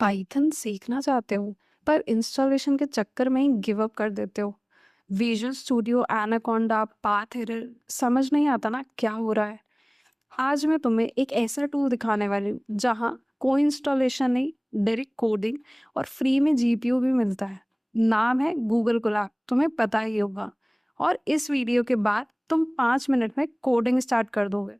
Python सीखना चाहते हो पर इंस्टॉलेशन के चक्कर में ही गिव अप कर देते हो। Visual studio, anaconda, path error, समझ नहीं आता ना क्या हो रहा है। आज मैं तुम्हें एक ऐसा टूल दिखाने वाली हूँ जहाँ कोई इंस्टॉलेशन नहीं, डायरेक्ट कोडिंग और फ्री में जीपीयू भी मिलता है। नाम है गूगल कोलैब, तुम्हें पता ही होगा। और इस वीडियो के बाद तुम 5 मिनट में कोडिंग स्टार्ट कर दोगे।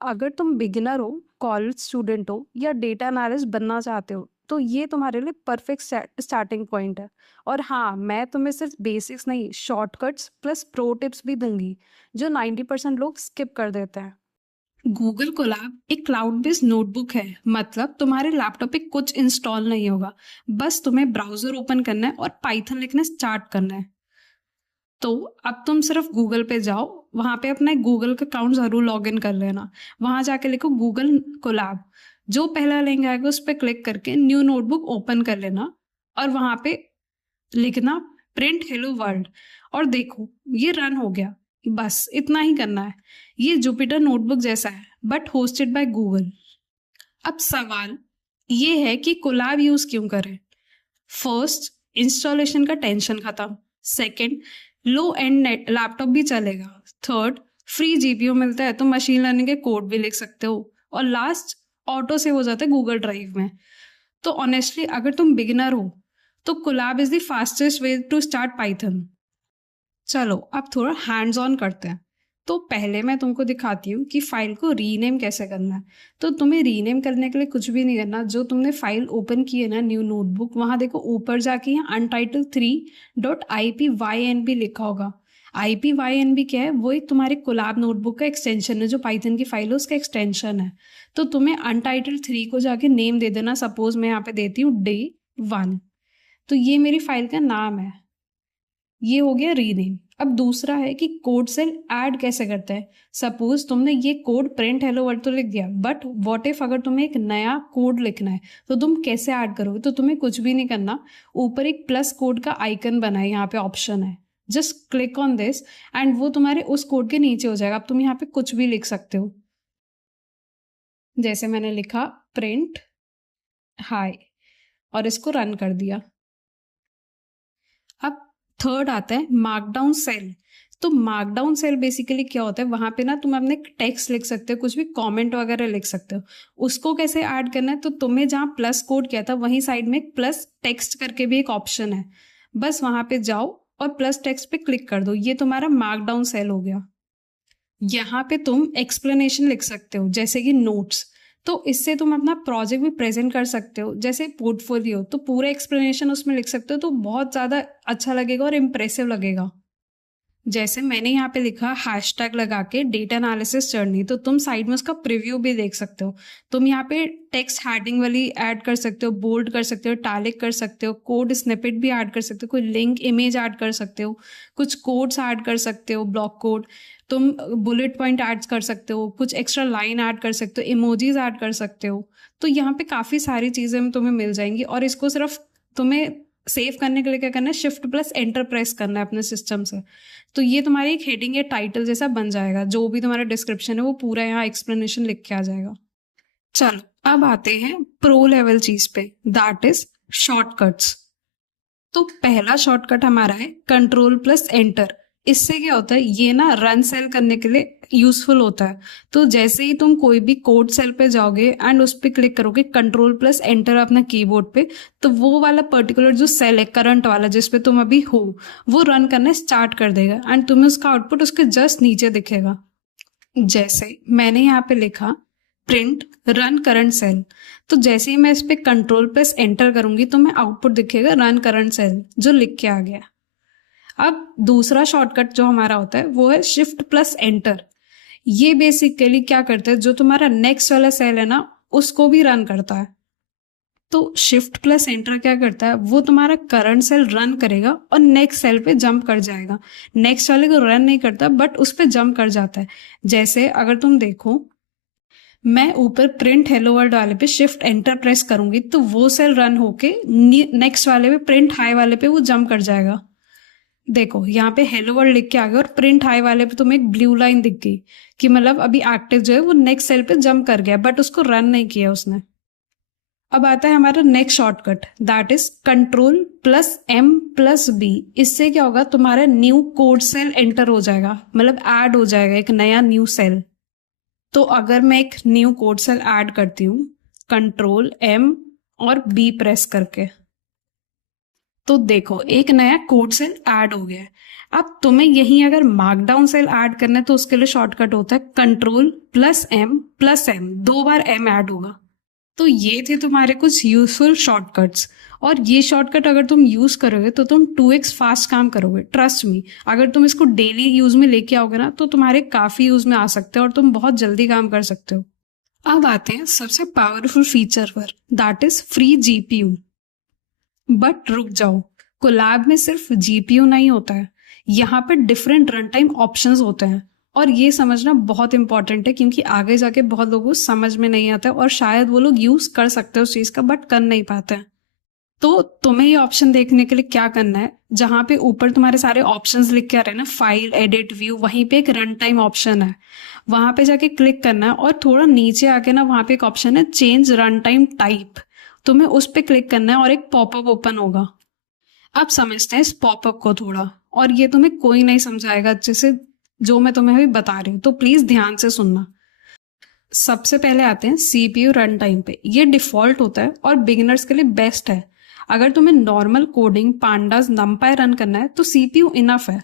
अगर तुम बिगिनर हो, कॉलेज स्टूडेंट हो या डेटा एनालिस्ट बनना चाहते हो तो ये तुम्हारे लिए परफेक्ट स्टार्टिंग पॉइंट है। और हाँ, मैं तुम्हें सिर्फ बेसिक्स नहीं, शॉर्टकट्स प्लस प्रो टिप्स भी दूंगी जो 90% लोग स्किप कर देते हैं। गूगल कोलैब एक क्लाउड बेस्ड नोटबुक है, मतलब तुम्हारे लैपटॉप पे कुछ इंस्टॉल नहीं होगा। बस तुम्हें ब्राउजर ओपन करना है और पाइथन लिखना स्टार्ट करना है। तो अब तुम सिर्फ गूगल पे जाओ, वहां पे अपना एक गूगल का अकाउंट जरूर लॉग इन कर लेना। वहां जाके लिखो गूगल कोलैब, जो पहला लिंक आएगा उस पर क्लिक करके न्यू नोटबुक ओपन कर लेना और वहां पे लिखना प्रिंट हेलो वर्ल्ड और देखो ये रन हो गया। बस इतना ही करना है। ये जुपिटर नोटबुक जैसा है बट होस्टेड बाय गूगल। अब सवाल ये है कि कोलैब यूज क्यों करें। फर्स्ट, इंस्टॉलेशन का टेंशन खत्म। Second, low and net laptop भी चलेगा। थर्ड, फ्री जीपीयू मिलता है तो मशीन लर्निंग के कोड भी लिख सकते हो। और लास्ट, ऑटो सेव हो जाता है गूगल ड्राइव में। तो ऑनेस्टली अगर तुम बिगिनर हो तो Colab is the fastest way to start Python. चलो अब थोड़ा हैंड्स ऑन करते हैं। तो पहले मैं तुमको दिखाती हूँ कि फाइल को रीनेम कैसे करना है। तो तुम्हें रीनेम करने के लिए कुछ भी नहीं करना। जो तुमने फाइल ओपन की है ना, न्यू नोटबुक, वहां देखो ऊपर जाके यहाँ untitled3.ipynb लिखा होगा। ipynb क्या है? वो एक तुम्हारे कोलैब नोटबुक का एक्सटेंशन है, जो पाइथन की फाइल है उसका एक्सटेंशन है। तो तुम्हें untitled3 को जाके नेम दे देना। सपोज मैं यहाँ पे देती हूँ day1। तो ये मेरी फाइल का नाम है। ये हो गया रीनेम। अब दूसरा है कि कोड सेल ऐड कैसे करते हैं। सपोज तुमने ये कोड प्रिंट हेलो वर्ल्ड तो लिख दिया, बट व्हाट इफ अगर तुम्हें एक नया कोड लिखना है तो तुम कैसे ऐड करोगे। तो तुम्हें कुछ भी नहीं करना। ऊपर एक प्लस कोड का आइकन बना है, यहाँ पे ऑप्शन है, just click on this and वो तुम्हारे उस कोड के नीचे हो जाएगा। अब तुम यहाँ पे कुछ भी लिख सकते हो। जैसे मैंने लिखा प्रिंट हाय और इसको रन कर दिया। अब थर्ड आता है मार्कडाउन सेल। तो मार्कडाउन सेल बेसिकली क्या होता है, वहां पे ना तुम अपने टेक्स्ट लिख सकते हो, कुछ भी कमेंट वगैरह लिख सकते हो। उसको कैसे ऐड करना है, तो तुम्हें जहां प्लस कोड किया था वहीं साइड में एक प्लस टेक्स्ट करके भी एक ऑप्शन है। बस वहां पे जाओ और प्लस टेक्स्ट पे क्लिक कर दो। ये तुम्हारा मार्कडाउन सेल हो गया। यहाँ पे तुम एक्सप्लेनेशन लिख सकते हो, जैसे कि नोट्स। तो इससे तुम अपना प्रोजेक्ट भी प्रेजेंट कर सकते हो, जैसे पोर्टफोलियो। तो पूरा एक्सप्लेनेशन उसमें लिख सकते हो, तो बहुत ज़्यादा अच्छा लगेगा और इम्प्रेसिव लगेगा। जैसे मैंने यहाँ पे लिखा हैशटैग लगा के डेटा एनालिसिस जर्नी, तो तुम साइड में उसका प्रीव्यू भी देख सकते हो। तुम यहाँ पे टेक्स्ट हेडिंग वाली ऐड कर सकते हो, बोल्ड कर सकते हो, टैलिक कर सकते हो, कोड स्निपेट भी ऐड कर सकते हो, कोई लिंक इमेज ऐड कर सकते हो, कुछ कोड्स ऐड कर सकते हो, ब्लॉक कोड। तुम बुलेट पॉइंट ऐड कर सकते हो, कुछ एक्स्ट्रा लाइन ऐड कर सकते हो, इमोजीज ऐड कर सकते हो। तो यहाँ पे काफ़ी सारी चीज़ें तुम्हें मिल जाएंगी। और इसको सिर्फ तुम्हें सेव करने के लिए क्या करना है, शिफ्ट प्लस एंटर प्रेस करना है अपने सिस्टम से। तो ये तुम्हारी एक हेडिंग या टाइटल जैसा बन जाएगा। जो भी तुम्हारा डिस्क्रिप्शन है वो पूरा यहाँ एक्सप्लेनेशन लिख के आ जाएगा। चलो अब आते हैं प्रो लेवल चीज पे, दैट इज शॉर्टकट्स। तो पहला शॉर्टकट हमारा है कंट्रोल प्लस एंटर। इससे क्या होता है, ये ना रन सेल करने के लिए यूजफुल होता है। तो जैसे ही तुम कोई भी कोड सेल पे जाओगे एंड उस पर क्लिक करोगे कंट्रोल प्लस एंटर अपना कीबोर्ड पे, तो वो वाला पर्टिकुलर जो सेल है करंट वाला जिस पे तुम अभी हो, वो रन करना स्टार्ट कर देगा एंड तुम्हें उसका आउटपुट उसके जस्ट नीचे दिखेगा। जैसे मैंने यहाँ पे लिखा प्रिंट रन करंट सेल। तो जैसे ही मैं इस पे कंट्रोल प्लस एंटर करूंगी तो मैं आउटपुट दिखेगा रन करंट सेल जो लिख के आ गया। अब दूसरा शॉर्टकट जो हमारा होता है वो है शिफ्ट प्लस एंटर। ये बेसिकली क्या करता है, जो तुम्हारा नेक्स्ट वाला सेल है ना उसको भी रन करता है। तो शिफ्ट प्लस एंटर क्या करता है, वो तुम्हारा करंट सेल रन करेगा और नेक्स्ट सेल पे जंप कर जाएगा। नेक्स्ट वाले को रन नहीं करता बट उस पे जंप कर जाता है। जैसे अगर तुम देखो, मैं ऊपर प्रिंट हेलो वर्ल्ड वाले पे शिफ्ट एंटर प्रेस करूंगी तो वो सेल रन होके नेक्स्ट वाले पे प्रिंट हाई वाले पे वो जंप कर जाएगा। देखो यहाँ पे हेलो वर्ल्ड लिख के आ गया और प्रिंट हाई वाले पे तुम्हें एक ब्लू लाइन दिख गई कि मतलब अभी एक्टिव जो है वो नेक्स्ट सेल पे जंप कर गया बट उसको रन नहीं किया उसने। अब आता है हमारा next shortcut, that is Ctrl+M+B। इससे क्या होगा, तुम्हारा न्यू कोड सेल एंटर हो जाएगा, मतलब ऐड हो जाएगा एक नया न्यू सेल। तो अगर मैं एक न्यू कोड सेल ऐड करती हूँ Ctrl+M+B प्रेस करके, तो देखो एक नया कोड सेल ऐड हो गया है। अब तुम्हें यही अगर मार्कडाउन सेल ऐड करना है तो उसके लिए शॉर्टकट होता है Ctrl+M+M, 2 बार M ऐड होगा। तो ये थे तुम्हारे कुछ यूजफुल शॉर्टकट्स, और ये शॉर्टकट अगर तुम यूज करोगे तो तुम 2x फास्ट काम करोगे, ट्रस्ट मी। अगर तुम इसको डेली यूज में लेके आओगे ना तो तुम्हारे काफी यूज में आ सकते हो और तुम बहुत जल्दी काम कर सकते हो। अब आते हैं सबसे पावरफुल फीचर पर, that is free GPU. But रुक जाओ, कोलैब में सिर्फ जीपीयू नहीं होता है, यहाँ पर डिफरेंट रन टाइम ऑप्शंस होते हैं। और ये समझना बहुत इंपॉर्टेंट है क्योंकि आगे जाके बहुत लोगों को समझ में नहीं आता है और शायद वो लोग यूज कर सकते हैं उस चीज का बट कर नहीं पाते हैं। तो तुम्हें ये ऑप्शन देखने के लिए क्या करना है, जहां पे ऊपर तुम्हारे सारे ऑप्शंस लिख के आ रहे हैं ना, फाइल, एडिट, व्यू, वहीं पे एक रन टाइम ऑप्शन है, वहां पे जाके क्लिक करना है। और थोड़ा नीचे आके ना वहां पे एक ऑप्शन है चेंज रन टाइम टाइप, तुम्हें उस पर क्लिक करना है और एक पॉपअप ओपन होगा। अब समझते हैं इस पॉपअप को थोड़ा, और ये तुम्हें कोई नहीं समझाएगा अच्छे से जो मैं तुम्हें अभी बता रही हूँ, तो प्लीज ध्यान से सुनना। सबसे पहले आते हैं सीपीयू रन टाइम पे। ये डिफॉल्ट होता है और बिगिनर्स के लिए बेस्ट है। अगर तुम्हें नॉर्मल कोडिंग, पांडास, नमपाई रन करना है तो सीपीयू इनफ है,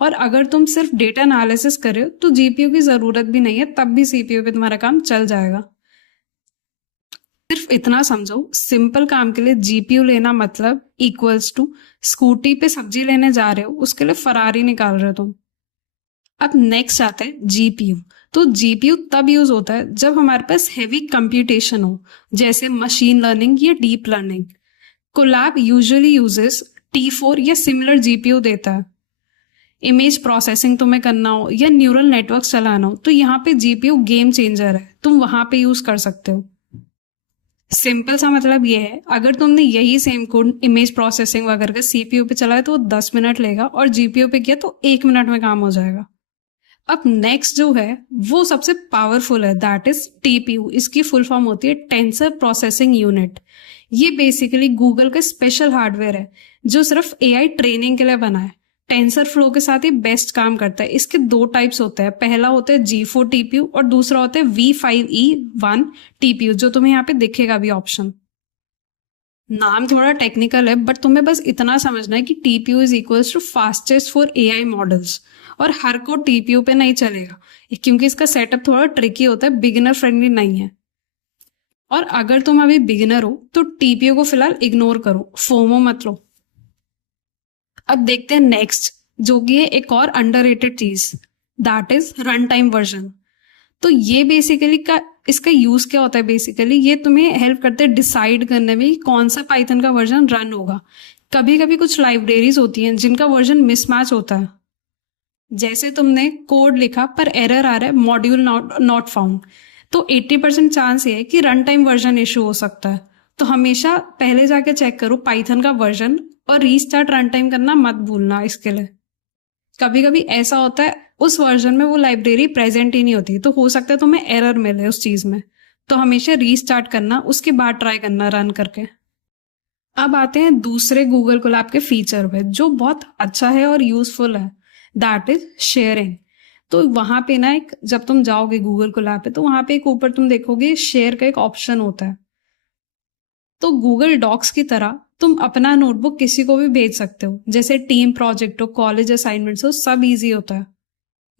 और अगर तुम सिर्फ डेटा एनालिसिस कर रहे हो तो जीपीयू की जरूरत भी नहीं है, तब भी सीपीयू पे तुम्हारा काम चल जाएगा। सिर्फ इतना समझो, सिंपल काम के लिए जीपीयू लेना मतलब इक्वल्स टू स्कूटी पे सब्जी लेने जा रहे हो, उसके लिए फरारी निकाल रहे हो तुम। अब नेक्स्ट आता है जीपीयू। तो जीपीयू तब यूज होता है जब हमारे पास हेवी कंप्यूटेशन हो, जैसे मशीन लर्निंग या deep learning. Colab usually uses T4 या सिमिलर जीपीयू देता है। इमेज प्रोसेसिंग तुम्हें करना हो या न्यूरल नेटवर्क चलाना हो तो यहाँ पे जीपीयू गेम चेंजर है, तुम वहां पे यूज कर सकते हो। सिंपल सा मतलब ये है, अगर तुमने यही सेम कोड इमेज प्रोसेसिंग वगैरह का सीपीयू पे चलाया तो वो 10 मिनट लेगा, और जीपीयू पे किया तो 1 मिनट में काम हो जाएगा। अब नेक्स्ट जो है वो सबसे पावरफुल है, दैट इज टीपीयू। इसकी फुल फॉर्म होती है टेंसर प्रोसेसिंग यूनिट। ये बेसिकली गूगल का स्पेशल हार्डवेयर है जो सिर्फ एआई ट्रेनिंग के लिए बना है। टेंसर फ्लो के साथ ही बेस्ट काम करता है। इसके 2 टाइप्स होते हैं, पहला होता है G4 टीपीयू और दूसरा होता है V5E1 टीपीयू, जो तुम्हें यहाँ पे दिखेगा भी ऑप्शन। नाम थोड़ा टेक्निकल है बट तुम्हें बस इतना समझना है कि TPU is equals to fastest for AI models, और हर कोड टीपीयू पे नहीं चलेगा क्योंकि इसका सेटअप थोड़ा ट्रिकी होता है, बिगिनर फ्रेंडली नहीं है। और अगर तुम अभी बिगिनर हो तो टीपीयू को फिलहाल इग्नोर करो, फोमो मत लो। अब देखते हैं नेक्स्ट, जो कि है एक और अंडररेटेड चीज, that is run time version. तो ये बेसिकली इसका यूज क्या होता है, बेसिकली ये तुम्हें हेल्प करते हैं डिसाइड करने में कि कौन सा पाइथन का वर्जन रन होगा। कभी कभी कुछ लाइब्रेरीज होती हैं जिनका वर्जन मिसमैच होता है, जैसे तुमने कोड लिखा पर एरर आ रहा है मॉड्यूल नॉट फाउंड, तो 80% चांस ये है कि रन टाइम वर्जन इशू हो सकता है। तो हमेशा पहले जाके चेक करो पाइथन का वर्जन, और रीस्टार्ट रन टाइम करना मत भूलना इसके लिए। कभी कभी ऐसा होता है उस वर्जन में वो लाइब्रेरी प्रेजेंट ही नहीं होती, तो हो सकता है तुम्हें एरर मिले उस चीज में, तो हमेशा रीस्टार्ट करना, उसके बाद ट्राई करना रन करके। अब आते हैं दूसरे गूगल कोलैब के फीचर पे जो बहुत अच्छा है और यूजफुल है, दैट इज शेयरिंग। तो वहां पे ना एक, जब तुम जाओगे गूगल कोलैब पे तो वहां पे एक ऊपर तुम देखोगे शेयर का एक ऑप्शन होता है। तो गूगल डॉक्स की तरह तुम अपना नोटबुक किसी को भी भेज सकते हो, जैसे टीम प्रोजेक्ट हो, कॉलेज असाइनमेंट्स हो, सब इजी होता है।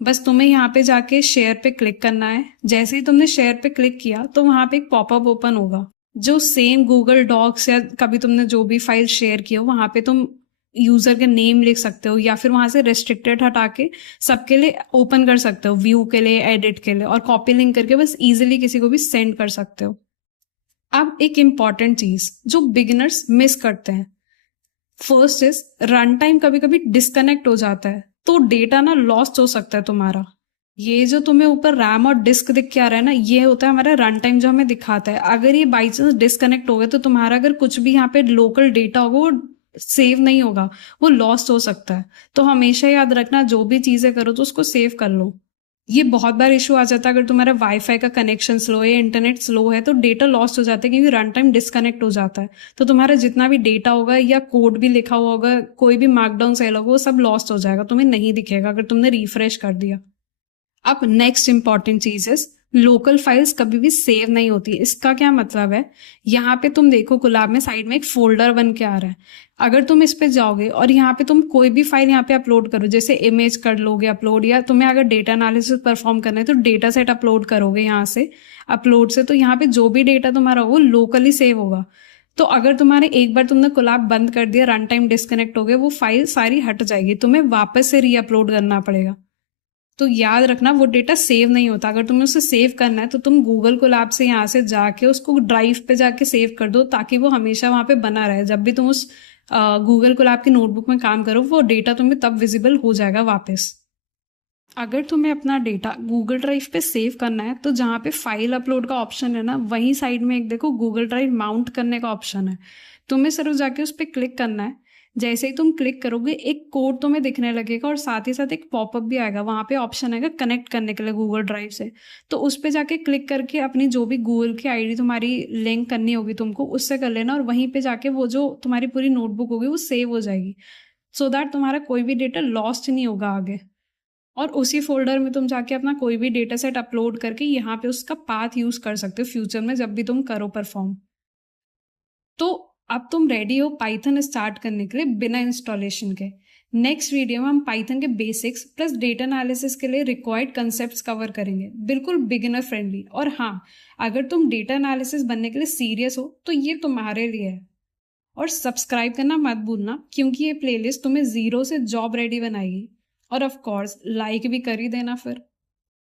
बस तुम्हें यहाँ पे जाके शेयर पे क्लिक करना है। जैसे ही तुमने शेयर पे क्लिक किया तो वहां पे एक पॉपअप ओपन होगा, जो सेम गूगल डॉक्स या कभी तुमने जो भी फाइल शेयर की हो वहां पे तुम यूजर के नेम लिख सकते हो, या फिर वहां से रेस्ट्रिक्टेड हटा के सबके लिए ओपन कर सकते हो, व्यू के लिए, एडिट के लिए, और कॉपी लिंक करके बस इजीली किसी को भी सेंड कर सकते हो। अब एक इंपॉर्टेंट चीज जो बिगिनर्स मिस करते हैं, फर्स्ट इज रन टाइम कभी कभी डिस्कनेक्ट हो जाता है तो डेटा ना लॉस्ट हो सकता है तुम्हारा। ये जो तुम्हें ऊपर रैम और डिस्क दिख के आ रहा है ना, ये होता है हमारा रन टाइम जो हमें दिखाता है। अगर ये बाई चांस डिस्कनेक्ट हो गया तो तुम्हारा अगर कुछ भी यहाँ पे लोकल डेटा होगा वो सेव नहीं होगा, वो लॉस्ट हो सकता है। तो हमेशा याद रखना जो भी चीजें करो तो उसको सेव कर लो। ये बहुत बार इशू आ जाता है अगर तुम्हारा वाईफाई का कनेक्शन स्लो है, इंटरनेट स्लो है, तो डेटा लॉस्ट हो जाता है क्योंकि रन टाइम डिस्कनेक्ट हो जाता है। तो तुम्हारा जितना भी डेटा होगा या कोड भी लिखा हुआ होगा, कोई भी मार्कडाउन सेल होगा, वो सब लॉस्ट हो जाएगा, तुम्हें नहीं दिखेगा अगर तुमने रिफ्रेश कर दिया। अब नेक्स्ट इंपॉर्टेंट चीज है, लोकल फाइल्स कभी भी सेव नहीं होती। इसका क्या मतलब है, यहाँ पे तुम देखो गुलाब में साइड में एक फोल्डर बन के आ रहा है। अगर तुम इस पे जाओगे और यहाँ पे तुम कोई भी फाइल यहाँ पे अपलोड करो, जैसे इमेज कर लोगे अपलोड, या तुम्हें अगर डेटा एनालिसिस परफॉर्म करना है तो डेटा सेट अपलोड करोगे यहाँ से अपलोड से, तो यहाँ पे जो भी डेटा तुम्हारा हो वो लोकली सेव होगा। तो अगर तुम्हारे एक बार तुमने कोलैब बंद कर दिया, रन टाइम डिस्कनेक्ट हो गया, वो फाइल सारी हट जाएगी, तुम्हें वापस से री अपलोड करना पड़ेगा। तो याद रखना वो डेटा सेव नहीं होता। अगर तुम्हें उसे सेव करना है तो तुम गूगल कोलैब से यहाँ से जाके उसको ड्राइव पे जाके सेव कर दो, ताकि वो हमेशा वहां पे बना रहे। जब भी तुम उस गूगल कोलैब की नोटबुक में काम करो, वो डेटा तुम्हें तब विजिबल हो जाएगा वापस। अगर तुम्हें अपना डेटा गूगल ड्राइव पे सेव करना है तो जहाँ पे फाइल अपलोड का ऑप्शन है ना, वहीं साइड में एक देखो गूगल ड्राइव माउंट करने का ऑप्शन है। तुम्हें सिर्फ जाके उस पर क्लिक करना है। जैसे ही तुम क्लिक करोगे एक कोड तुम्हें दिखने लगेगा और साथ ही साथ एक पॉपअप भी आएगा, वहाँ पे ऑप्शन आएगा कनेक्ट करने के लिए गूगल ड्राइव से। तो उस पर जाके क्लिक करके अपनी जो भी गूगल की आईडी तुम्हारी लिंक करनी होगी तुमको, उससे कर लेना, और वहीं पे जाके वो जो तुम्हारी पूरी नोटबुक होगी वो सेव हो जाएगी, सो दैट तुम्हारा कोई भी डेटा लॉस्ट नहीं होगा आगे। और उसी फोल्डर में तुम जाके अपना कोई भी डेटा सेट अपलोड करके यहाँ पे उसका पाथ यूज कर सकते हो फ्यूचर में जब भी तुम करो परफॉर्म। तो अब तुम रेडी हो पाइथन स्टार्ट करने के लिए बिना इंस्टॉलेशन के। नेक्स्ट वीडियो में हम पाइथन के बेसिक्स प्लस डेटा एनालिसिस के लिए रिक्वायर्ड कंसेप्ट्स कवर करेंगे, बिल्कुल बिगिनर फ्रेंडली। और हाँ, अगर तुम डेटा एनालिसिस बनने के लिए सीरियस हो तो ये तुम्हारे लिए है। और सब्सक्राइब करना मत भूलना, क्योंकि ये प्लेलिस्ट तुम्हें जीरो से जॉब रेडी बनाएगी। और ऑफ कोर्स लाइक भी कर ही देना फिर।